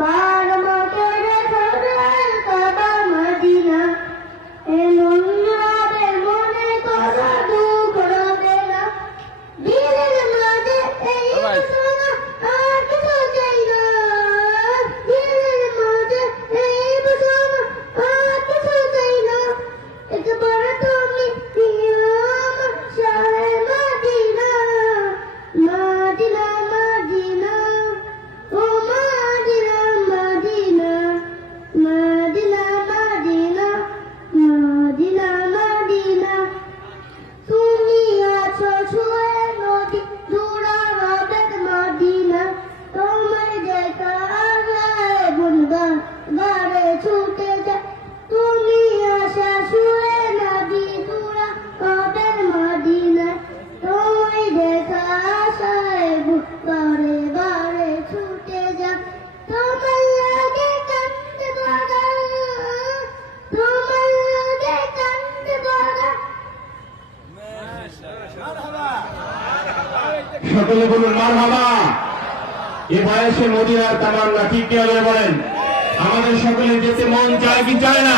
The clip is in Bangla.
বার আমাকে রেখে দেয় কাবা মদিনা এমন ভাবে মনে করো দুঃখ রবে না দিলের মাঝে এই বাসনা আর কিছু চাই না দিলের মাঝে এই বাসনা আর কিছু চাই না একবার তুমি আমার শাহে মদিনা মদিনা মদিনা ও Medina Medina Medina Medina Medina Medina তুমি আছো ছুঁয়ে নদী দূরাবে মদিনা তোমায় দেখা আশায় বুনবা গাড়ে ছুটে যায় তুমি আশা ছুঁয়ে নদী দূরাবে মদিনা তোমায় দেখা আশায় বারে বারে ছুটে যায় তোমার লাগে কান্দে বাগা তোমার লাগে কান্দে বাগা সকলে বলুন মারহাবা। এ বয়সে মদিনার তামান্না ঠিক কি বলেন? আমাদের সকলে যেতে মন চায় কি চায় না?